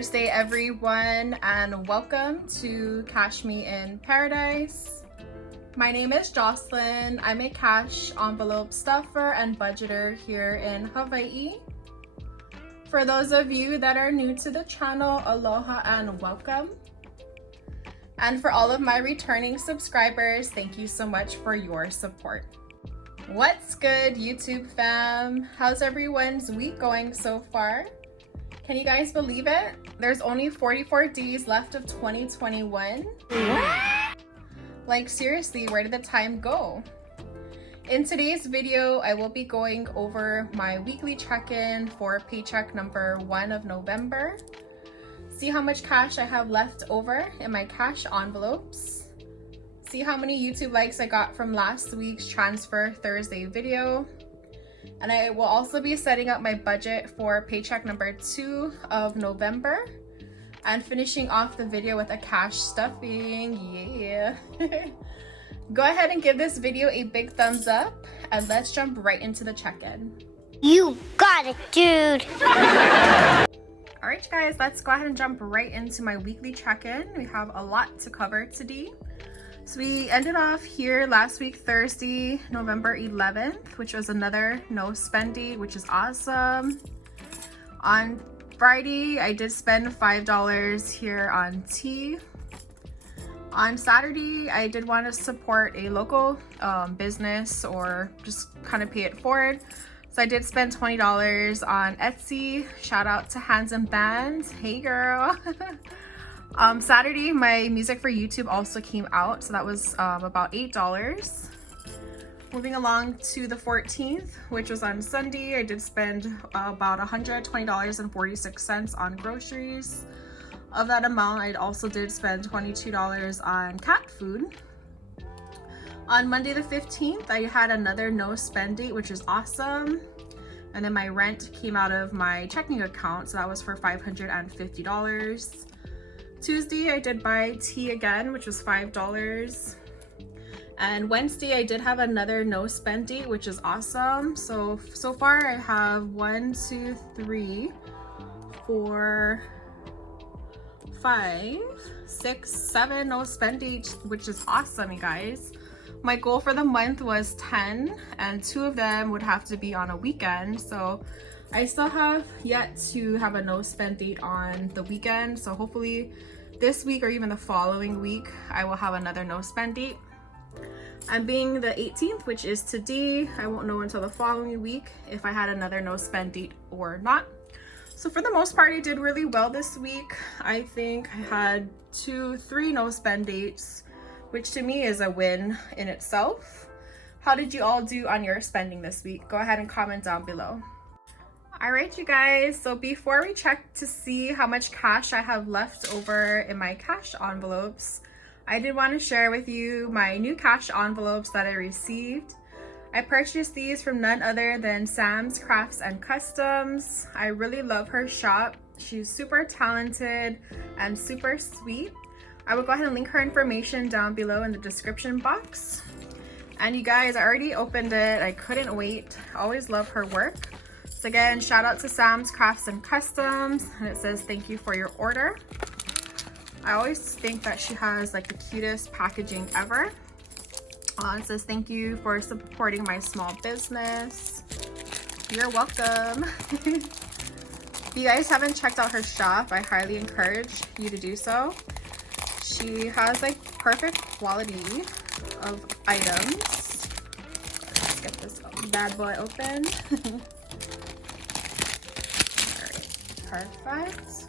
Thursday, everyone, and welcome to Cashmeinparadise. My name is Jocelyn. I'm a cash envelope stuffer and budgeter here in Hawaii. For those of you that are new to the channel, aloha and welcome. And for all of my returning subscribers, thank you so much for your support. What's good, YouTube fam? How's everyone's week going so far? Can you guys believe it? There's only 44 days left of 2021. Like seriously, where did the time go? In today's video, I will be going over my weekly check-in for paycheck number 1 of November. See how much cash I have left over in my cash envelopes. See how many YouTube likes I got from last week's Transfer Thursday video. And I will also be setting up my budget for paycheck number 2 of November and finishing off the video with a cash stuffing. Yeah. Go ahead and give this video a big thumbs up and let's jump right into the check-in. You got it, dude. All right, guys, let's go ahead and jump right into my weekly check-in. We have a lot to cover today. So we ended off here last week, Thursday, November 11th, which was another no spend date, which is awesome. On Friday, I did spend $5 here on tea. On Saturday, I did want to support a local business or just kind of pay it forward. So I did spend $20 on Etsy. Shout out to Hands and Bands. Hey girl. Saturday, my music for YouTube also came out, so that was about $8. Moving along to the 14th, which was on Sunday, I did spend about $120.46 on groceries. Of that amount, I also did spend $22 on cat food. On Monday the 15th, I had another no spend date, which is awesome. And then my rent came out of my checking account, so that was for $550. Tuesday, I did buy tea again, which was $5. And Wednesday, I did have another no spend date, which is awesome. So far I have 1, 2, 3, 4, 5, 6, 7 no spend dates, which is awesome, you guys. My goal for the month was 10, and 2 of them would have to be on a weekend. So I still have yet to have a no spend date on the weekend. So hopefully this week or even the following week, I will have another no spend date. And being the 18th, which is today, I won't know until the following week if I had another no spend date or not. So for the most part, I did really well this week. I think I had 2, 3 no spend dates, which to me is a win in itself. How did you all do on your spending this week? Go ahead and comment down below. All right, you guys, so before we check to see how much cash I have left over in my cash envelopes, I did want to share with you my new cash envelopes that I received. I purchased these from none other than Sam's Crafts and Customs. I really love her shop. She's super talented and super sweet. I will go ahead and link her information down below in the description box. And you guys, I already opened it. I couldn't wait. I always love her work. So again, shout out to Sam's Crafts and Customs, and it says thank you for your order. I always think that she has like the cutest packaging ever. It says thank you for supporting my small business. You're welcome. If you guys haven't checked out her shop, I highly encourage you to do so. She has like perfect quality of items. Let's get this bad boy open. Perfect.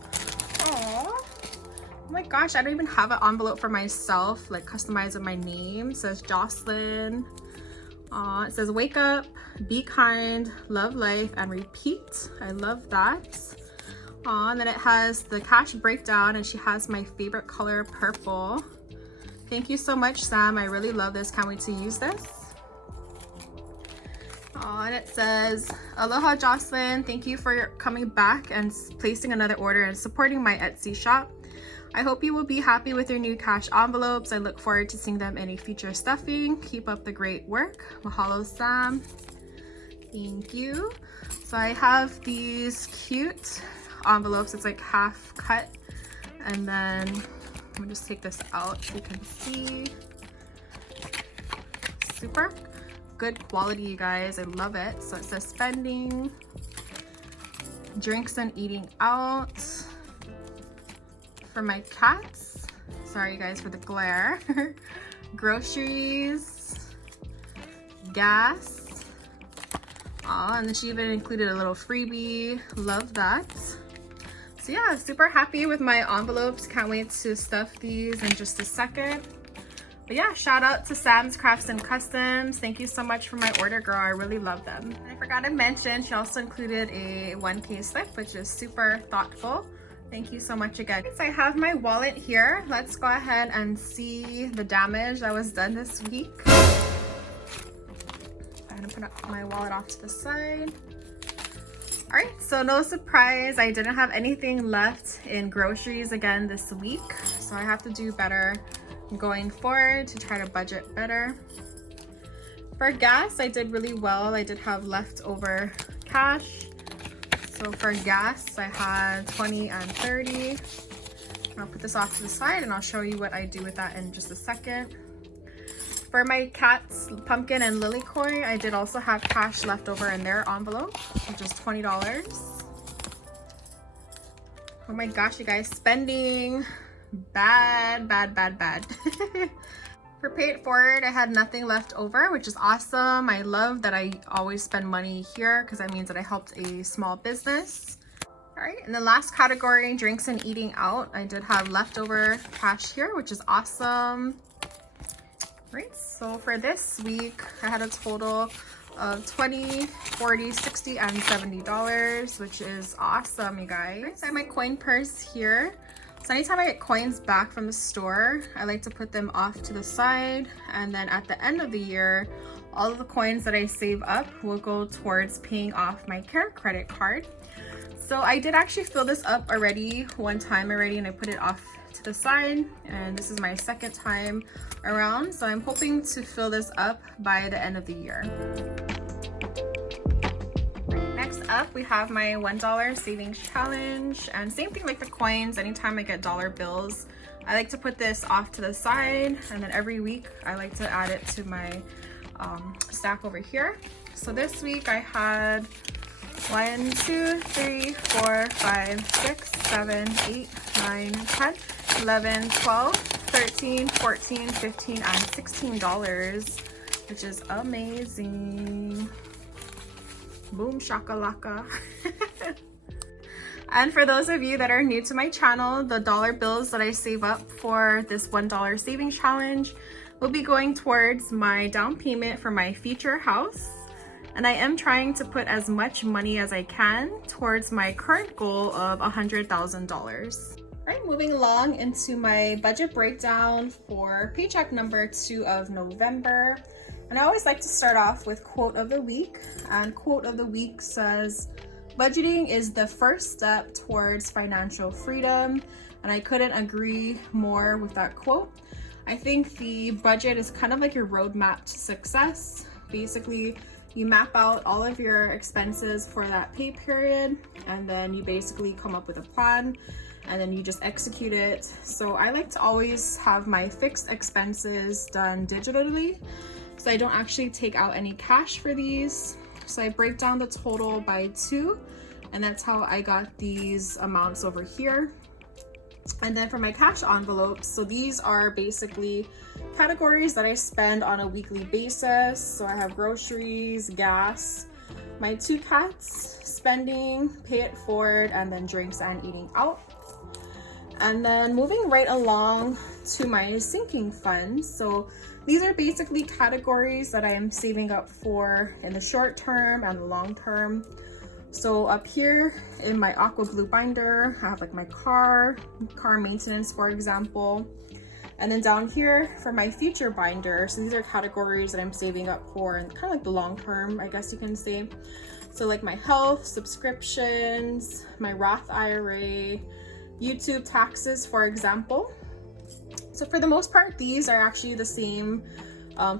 Oh my gosh, I don't even have an envelope for myself, like customized with my name. It says Jocelyn. It says wake up, be kind, love life, and repeat. I love that. And then it has the cash breakdown, and she has my favorite color, purple. Thank you so much, Sam. I really love this. Can't wait to use this. And it says, aloha Jocelyn, thank you for coming back and placing another order and supporting my Etsy shop. I hope you will be happy with your new cash envelopes. I look forward to seeing them in a future stuffing. Keep up the great work. Mahalo, Sam. Thank you. So I have these cute envelopes. It's like half cut. And then let me just take this out so you can see. Super good quality, you guys. I love it. So it says spending, drinks and eating out for my cats. Sorry, you guys, for the glare. Groceries, gas. Oh, and then she even included a little freebie. Love that. So yeah, super happy with my envelopes. Can't wait to stuff these in just a second. But yeah, shout out to Sam's Crafts and Customs. Thank you so much for my order, girl. I really love them. I forgot to mention, she also included a 1K slip, which is super thoughtful. Thank you so much again. So I have my wallet here. Let's go ahead and see the damage that was done this week. I'm gonna put my wallet off to the side. All right, so no surprise, I didn't have anything left in groceries again this week. So I have to do better going forward to try to budget better. For gas, I did really well. I did have leftover cash. So for gas, I had 20 and 30. I'll put this off to the side and I'll show you what I do with that in just a second. For my cats, Pumpkin and Lilycoy, I did also have cash left over in their envelope, which is $20. Oh my gosh, you guys, spending bad. For Pay It Forward, I had nothing left over, which is awesome. I love that I always spend money here because that means that I helped a small business. All right, in the last category, drinks and eating out, I did have leftover cash here, which is awesome. Right, so for this week, I had a total of $20, $40, $60, and $70, which is awesome, you guys. I have my coin purse here. So anytime I get coins back from the store, I like to put them off to the side. And then at the end of the year, all of the coins that I save up will go towards paying off my care credit card. So I did actually fill this up already one time already, and I put it off to the side, and this is my second time around, so I'm hoping to fill this up by the end of the year. Next up, we have my $1 savings challenge, and same thing like the coins. Anytime I get dollar bills, I like to put this off to the side, and then every week I like to add it to my stack over here. So this week I had 1, 2, 3, 4, 5, 6, 7, 8, 9, 10, 11, 12, 13, 14, 15, and $16, which is amazing. Boom shakalaka. And for those of you that are new to my channel, the dollar bills that I save up for this $1 savings challenge will be going towards my down payment for my future house. And I am trying to put as much money as I can towards my current goal of $100,000. All right, moving along into my budget breakdown for paycheck number 2 of November. And I always like to start off with quote of the week. And quote of the week says, budgeting is the first step towards financial freedom. And I couldn't agree more with that quote. I think the budget is kind of like your roadmap to success. Basically, you map out all of your expenses for that pay period, and then you basically come up with a plan, and then you just execute it. So I like to always have my fixed expenses done digitally, so I don't actually take out any cash for these. So I break down the total by 2, and that's how I got these amounts over here. And then for my cash envelopes, so these are basically categories that I spend on a weekly basis. So I have groceries, gas, my 2 cats, spending, Pay It Forward, and then drinks and eating out. And then moving right along to my sinking funds. So these are basically categories that I am saving up for in the short term and the long term. So up here in my Aqua blue binder, I have like my car maintenance, for example. And then down here for my future binder, so these are categories that I'm saving up for and kind of like the long term, I guess you can say. So like my health, subscriptions, my Roth IRA, YouTube taxes, for example. So for the most part, these are actually the same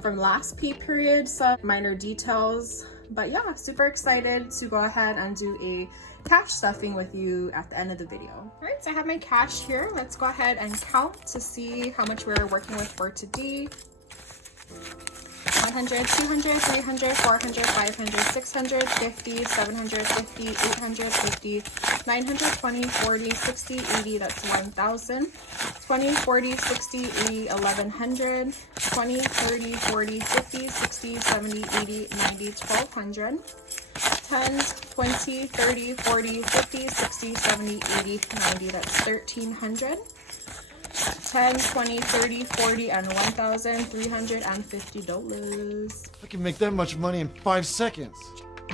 from last pay period. Some minor details, But yeah, super excited to go ahead and do a cash stuffing with you at the end of the video. All right, so I have my cash here. Let's go ahead and count to see how much we're working with for today. 100, 200, 300, 400, 500, 600, 50, 750, 850, 920, 40, 60, 80, that's 1,000. 20, 40, 60, 80, 1,100. 20, 30, 40, 50, 60, 70, 80, 90, 1,200. 10, 20, 30, 40, 50, 60, 70, 80, 90, that's 1,300. 10, 20, 30, 40, and $1,350. I can make that much money in 5 seconds.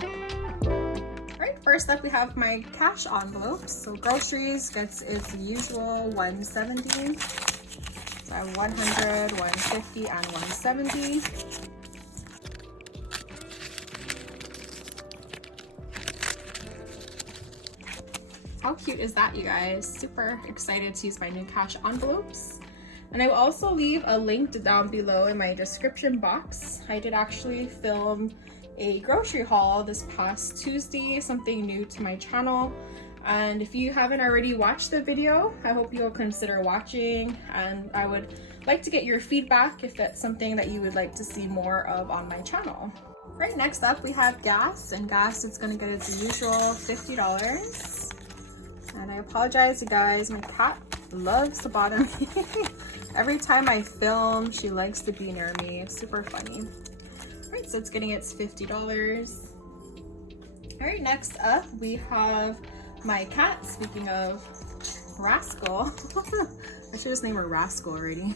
Alright, first up we have my cash envelopes. So groceries gets its usual 170. So I have 100, 150, and 170. How cute is that, you guys? Super excited to use my new cash envelopes. And I will also leave a link down below in my description box. I did actually film a grocery haul this past Tuesday, something new to my channel. And if you haven't already watched the video, I hope you'll consider watching. And I would like to get your feedback if that's something that you would like to see more of on my channel. Right, next up we have gas, and gas it's gonna get its usual $50. And I apologize, you guys, my cat loves to bother me. Every time I film, she likes to be near me. It's super funny. All right, so it's getting its $50. All right, next up, we have my cat. Speaking of Rascal, I should just name her Rascal already.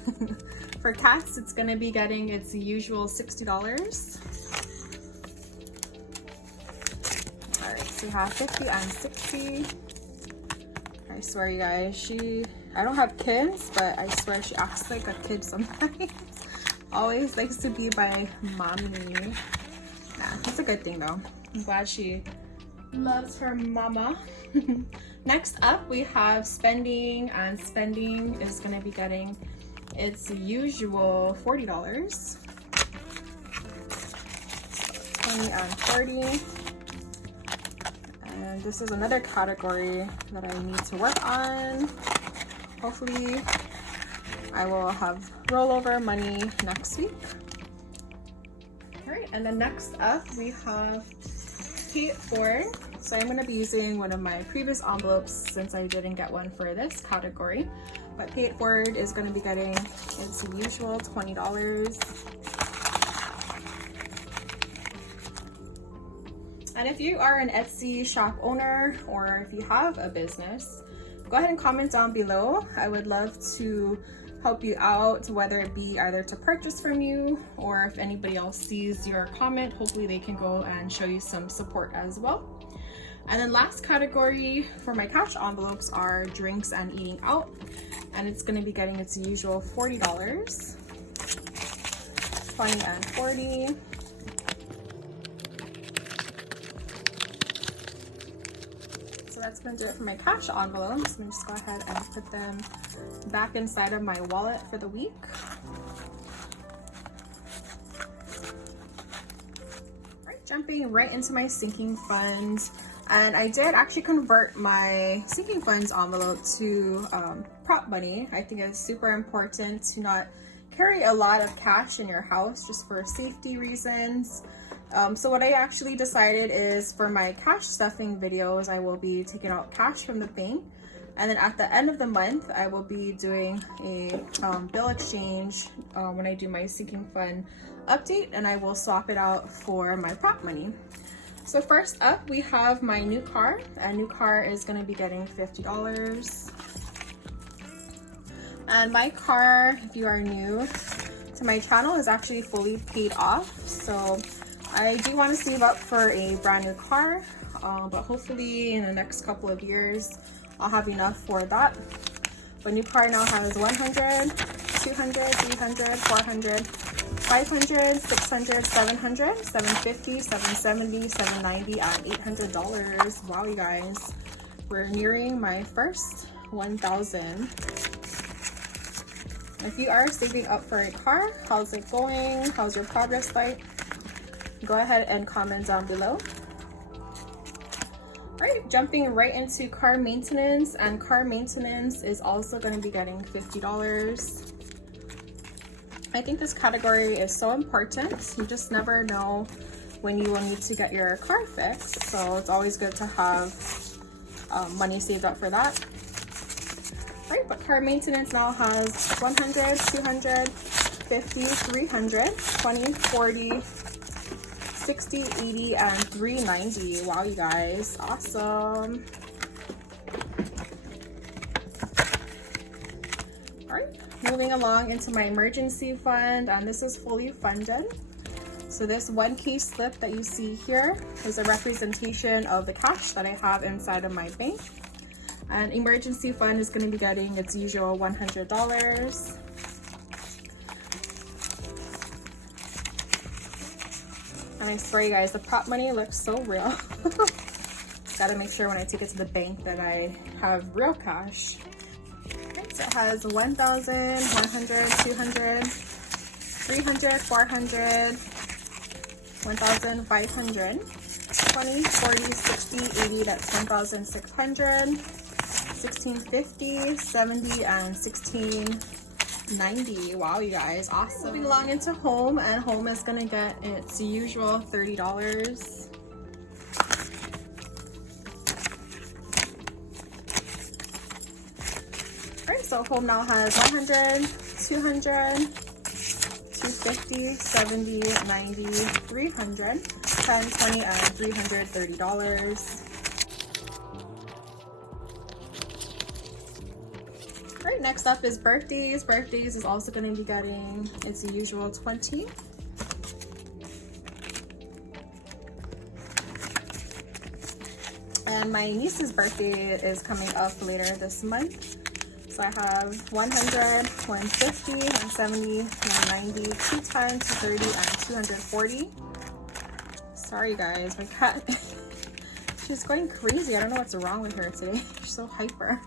For cats, it's gonna be getting its usual $60. All right, so we have 50 and 60. I swear, you guys, I don't have kids, but I swear she acts like a kid sometimes. Always likes to be by mommy. Yeah, it's a good thing though. I'm glad she loves her mama. Next up, we have spending, and spending is gonna be getting its usual $40. So 20 and 40. And this is another category that I need to work on. Hopefully I will have rollover money next week. All right, and then next up we have Pay It Forward. So I'm gonna be using one of my previous envelopes since I didn't get one for this category. But Pay It Forward is gonna be getting its usual $20. And if you are an Etsy shop owner, or if you have a business, go ahead and comment down below. I would love to help you out, whether it be either to purchase from you, or if anybody else sees your comment, hopefully they can go and show you some support as well. And then last category for my cash envelopes are drinks and eating out. And it's gonna be getting its usual $40, 20 and 40. That's gonna do it for my cash envelopes. Let me just go ahead and put them back inside of my wallet for the week. Alright, jumping right into my sinking funds. And I did actually convert my sinking funds envelope to prop money. I think it's super important to not carry a lot of cash in your house just for safety reasons. So what I actually decided is for my cash stuffing videos, I will be taking out cash from the bank. And then at the end of the month, I will be doing a bill exchange when I do my sinking fund update, and I will swap it out for my prop money. So first up, we have my new car. A new car is gonna be getting $50. And my car, if you are new to my channel, is actually fully paid off. So I do want to save up for a brand new car, but hopefully in the next couple of years I'll have enough for that. But new car now has 100, 200, 300, 400, 500, 600, 700, 750, 770, 790, and $800. Wow, you guys, we're nearing my first 1,000. If you are saving up for a car, how's it going? How's your progress like? go ahead and comment down below. Alright, jumping right into car maintenance, and car maintenance is also going to be getting $50. I think this category is so important. You just never know when you will need to get your car fixed, so it's always good to have money saved up for that. Alright, but car maintenance now has 100, 200, 50, 300, 20, 40, 60, 80, and 390. Wow, you guys, awesome. All right, moving along into my emergency fund, and this is fully funded. So this 1K slip that you see here is a representation of the cash that I have inside of my bank. And emergency fund is going to be getting its usual $100. And I swear you guys, the prop money looks so real. Gotta make sure when I take it to the bank that I have real cash. Okay, so it has 1,000, 100, 200, 300, 400, 1,500, 20, 40, 60, 80, that's 1,600, 1,650, 70, and 1,690. Wow, you guys, awesome. Moving along into home, and home is gonna get its usual $30. Alright, so home now has 100, 200, 250, 70, 90, 300, 10, 20, and $330. Alright, next up is birthdays. Birthdays is also going to be getting its usual 20. And my niece's birthday is coming up later this month. So I have 100, 150, 170, 190, 210, 230, and 240. Sorry guys, my cat, she's going crazy. I don't know what's wrong with her today. She's so hyper.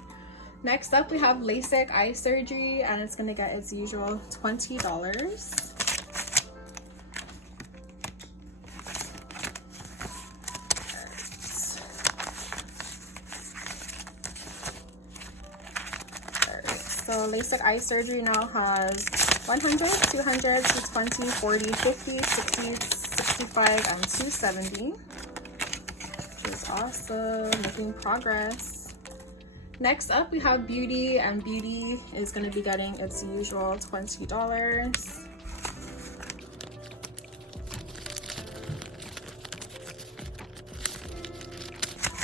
Next up, we have Lasik Eye Surgery, and it's going to get its usual $20. So Lasik Eye Surgery now has 100, 200, 220, 40, 50, 60, 65, and 270. Which is awesome, making progress. Next up, we have beauty, and beauty is going to be getting its usual $20.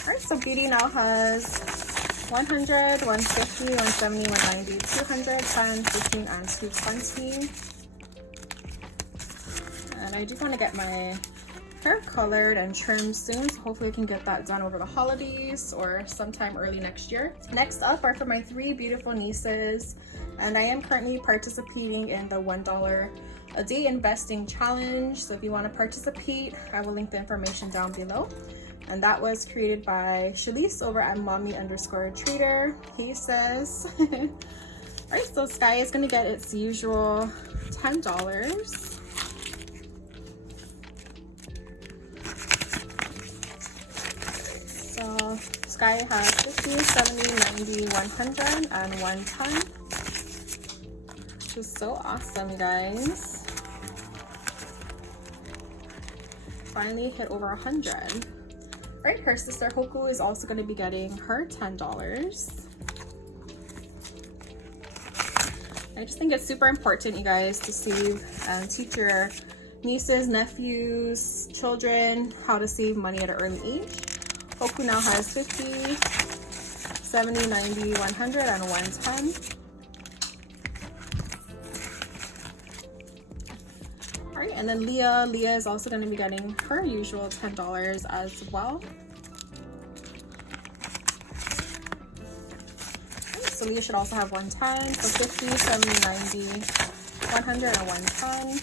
Alright, so beauty now has 100, 150, 170, 190, 200, 10, 15, and 220. And I do want to get my hair colored and trimmed soon, so hopefully I can get that done over the holidays or sometime early next year. Next up are for my 3 beautiful nieces, and I am currently participating in the $1 a day investing challenge. So if you want to participate, I will link the information down below. And that was created by Shalise over at mommy_trader. He says alright, so Sky is going to get its usual $10. So Sky has 50, 70, 90, 100, and 110, which is so awesome, guys. Finally hit over 100. Alright, her sister Hoku is also going to be getting her $10. I just think it's super important, you guys, to save and teach your nieces, nephews, children how to save money at an early age. Hoku now has 50, 70, 90, 100, and 110. Alright, and then Leah is also going to be getting her usual $10 as well. So Leah should also have 110, so 50, 70, 90, 100, and 110.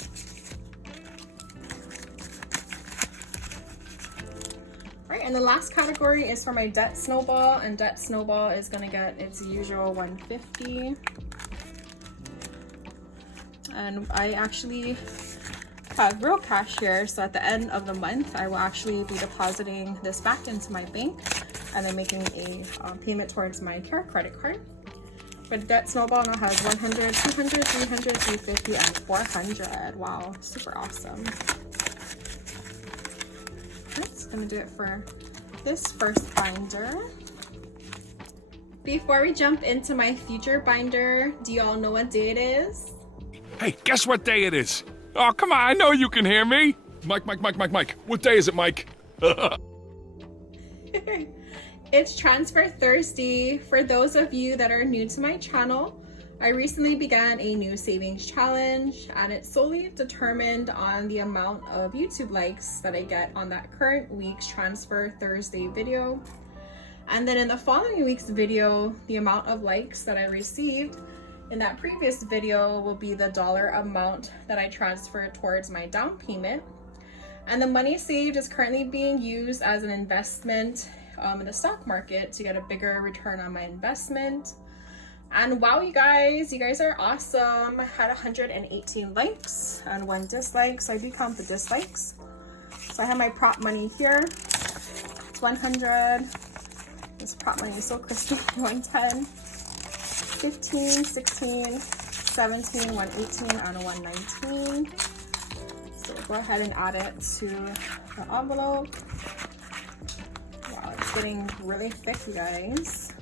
Alright, and the last category is for my debt snowball, and debt snowball is going to get its usual 150. And I actually have real cash here, so at the end of the month I will actually be depositing this back into my bank and then making a payment towards my care credit card. But that Snowball now has 100, 200, 300, 350, and 400. Wow, super awesome. That's gonna do it for this first binder. Before we jump into my future binder, do you all know what day it is? Hey, guess what day it is? Oh, come on, I know you can hear me. Mike. What day is it, Mike? It's Transfer Thursday. For those of you that are new to my channel, I recently began a new savings challenge, and it's solely determined on the amount of YouTube likes that I get on that current week's Transfer Thursday video. And then in the following week's video, the amount of likes that I received in that previous video will be the dollar amount that I transferred towards my down payment. And the money saved is currently being used as an investment in the stock market to get a bigger return on my investment. And wow, you guys are awesome. I had 118 likes and 1 dislike, so I do count the dislikes. So I have my prop money here. It's 100. This prop money is so crispy. 110, 15, 16, 17, 118, and 119. So we'll go ahead and add it to the envelope. Wow, it's getting really thick, you guys.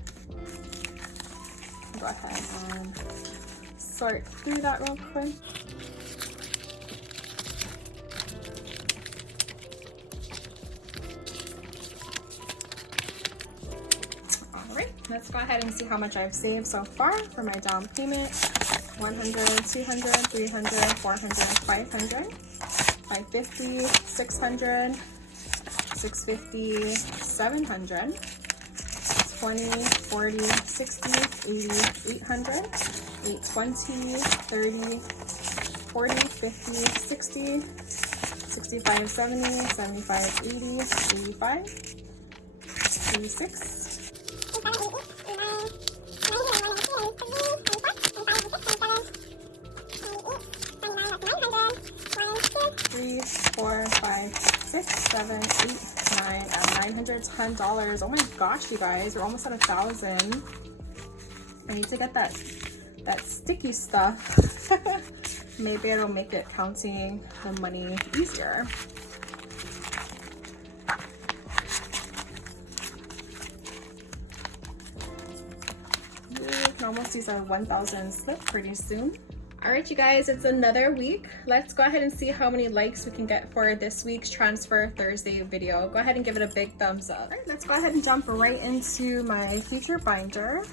Go ahead and sort through that real quick. Alright, let's go ahead and see how much I've saved so far for my down payment. 100, 200, 300, 400, 500, 550, 600, 650, 700, 20, 40, 60, 80, 800, 820, 30, 40, 50, 60, 65, 70, 75, 80, 85, 86. 3, 4, 5, 6, 7, 8, 9, and $910. Oh my gosh, you guys, we're almost at 1,000. I need to get that sticky stuff. Maybe it'll make it counting the money easier. You can almost use a 1,000 slip pretty soon. Alright, you guys, it's another week. Let's go ahead and see how many likes we can get for this week's Transfer Thursday video. Go ahead and give it a big thumbs up. Alright, let's go ahead and jump right into my future binder.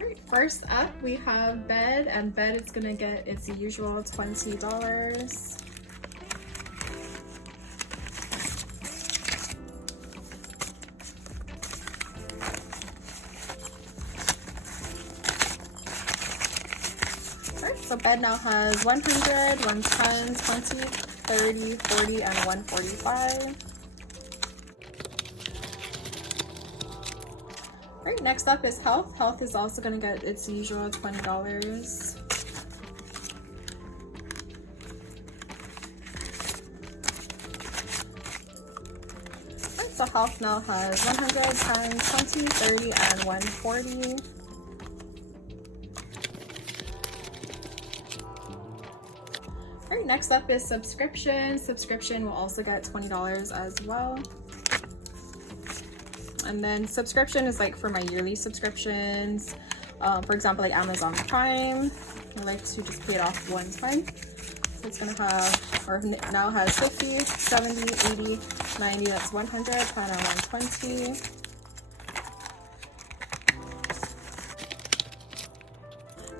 Alright, first up we have bed, and bed is gonna get its usual $20. So bed now has 100, 110, 20, 30, 40, and 145. Alright, next up is health. Health is also going to get its usual $20. Alright, so health now has 100, 10, 20, 30, and 140. Alright, next up is subscription. Subscription will also get $20 as well. And then subscription is like for my yearly subscriptions. For example, like Amazon Prime. I like to just pay it off one time. So it's gonna have, or now has 50, 70, 80, 90, that's 100, 10 and 120.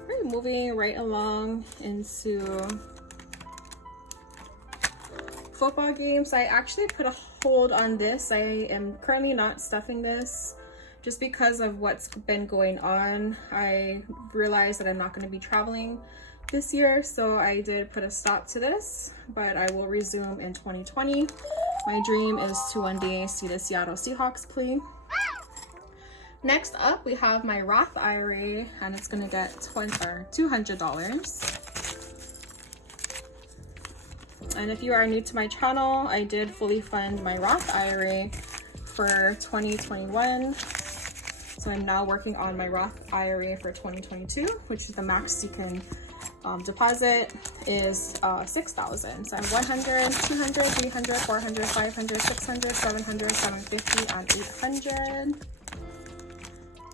Alright, moving right along into football games. I actually put a hold on this. I am currently not stuffing this just because of what's been going on. I realized that I'm not going to be traveling this year, so I did put a stop to this, but I will resume in 2020. My dream is to one day see the Seattle Seahawks play. Next up, we have my Roth Ira, and it's going to get $200. And if you are new to my channel, I did fully fund my Roth IRA for 2021. So I'm now working on my Roth IRA for 2022, which is the max you can deposit is $6,000. So I have 100, 200, 300, 400, 500, 600, 700, 750, and 800,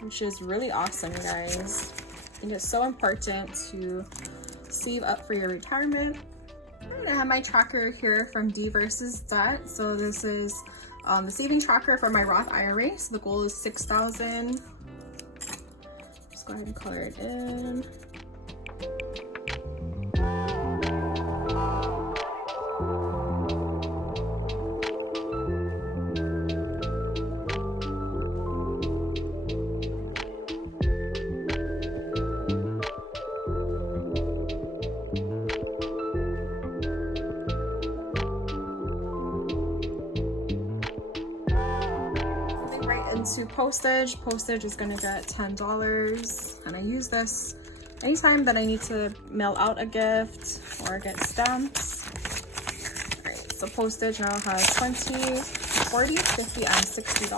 which is really awesome, you guys. I think it's so important to save up for your retirement. I have my tracker here from D versus Debt. So this is the saving tracker for my Roth IRA. So the goal is $6,000. Let's go ahead and color it in. To postage. Postage is gonna get $10, and I use this anytime that I need to mail out a gift or get stamps. All right, so postage now has $20, $40, $50, and $60.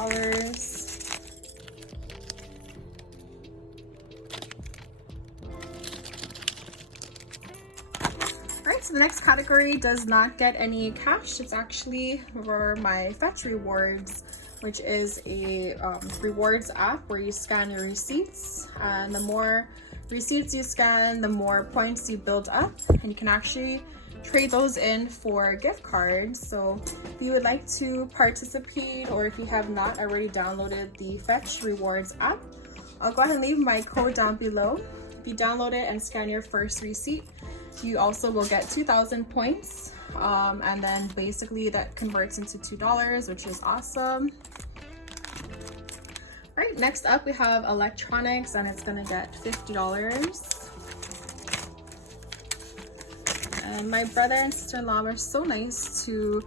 All right, so the next category does not get any cash. It's actually for my Fetch rewards, which is a rewards app where you scan your receipts, and the more receipts you scan, the more points you build up, and you can actually trade those in for gift cards. So if you would like to participate, or if you have not already downloaded the Fetch rewards app, I'll go ahead and leave my code down below. If you download it and scan your first receipt, you also will get 2,000 points. And then basically that converts into $2, which is awesome. All right, next up we have electronics, and it's gonna get $50. And my brother and sister-in-law were so nice to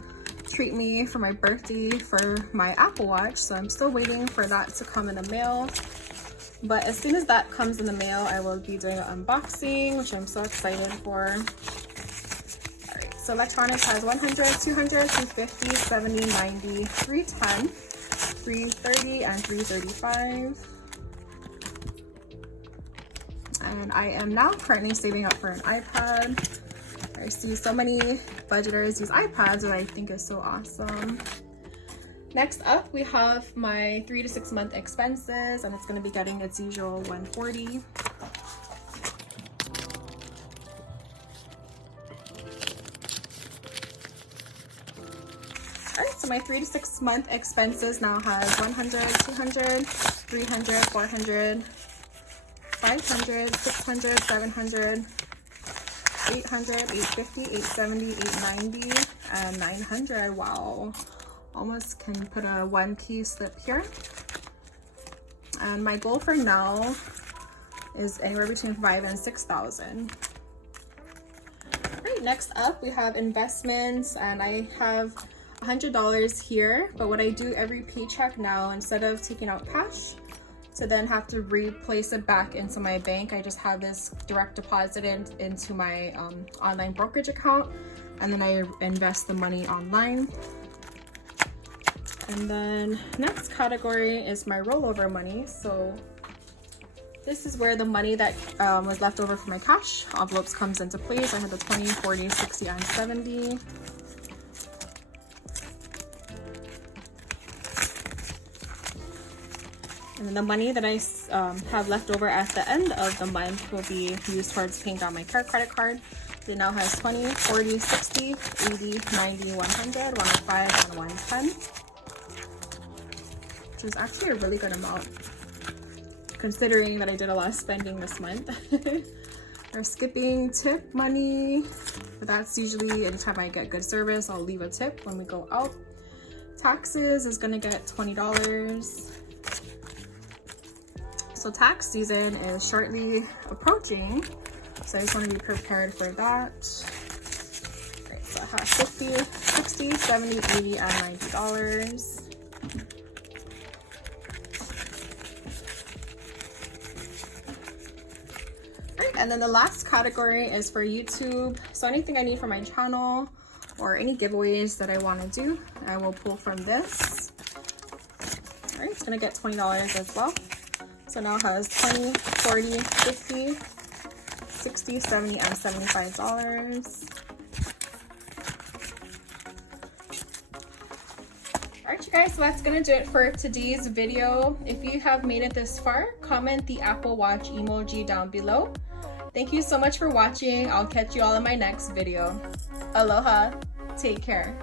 treat me for my birthday for my Apple Watch, so I'm still waiting for that to come in the mail. But as soon as that comes in the mail, I will be doing an unboxing, which I'm so excited for. So electronics has 100, 200, 250, 70, 90, 310, 330, and 335. And I am now currently saving up for an iPad. I see so many budgeters use iPads, and I think is so awesome. Next up, we have my 3 to 6 month expenses, and it's going to be getting its usual $140. So my 3 to 6 month expenses now has 100, 200, 300, 400, 500, 600, 700, 800, 850, 870, 890, and 900. Wow. Almost can put a 1P slip here. And my goal for now is anywhere between 5,000 and 6,000. All right, next up we have investments, and I have $100 here, but what I do every paycheck now, instead of taking out cash to then have to replace it back into my bank, I just have this direct deposit into my online brokerage account, and then I invest the money online. And then next category is my rollover money. So this is where the money that was left over from my cash envelopes comes into place. I have the 20, 40, 60, and 70. And then the money that I have left over at the end of the month will be used towards paying down my credit card. It now has 20, 40, 60, 80, 90, 100, 105, and 110. Which is actually a really good amount, considering that I did a lot of spending this month. We're skipping tip money, but that's usually anytime I get good service, I'll leave a tip when we go out. Taxes is gonna get $20. So tax season is shortly approaching, so I just want to be prepared for that. Right, so I have 50, 60, 70, 80, and $90. Right, and then the last category is for YouTube. So anything I need for my channel, or any giveaways that I want to do, I will pull from this. All right, it's gonna get $20 as well. So now it has 20, 40, 50, 60, 70, and $75. Alright you guys, so that's gonna do it for today's video. If you have made it this far, comment the Apple Watch emoji down below. Thank you so much for watching. I'll catch you all in my next video. Aloha, take care.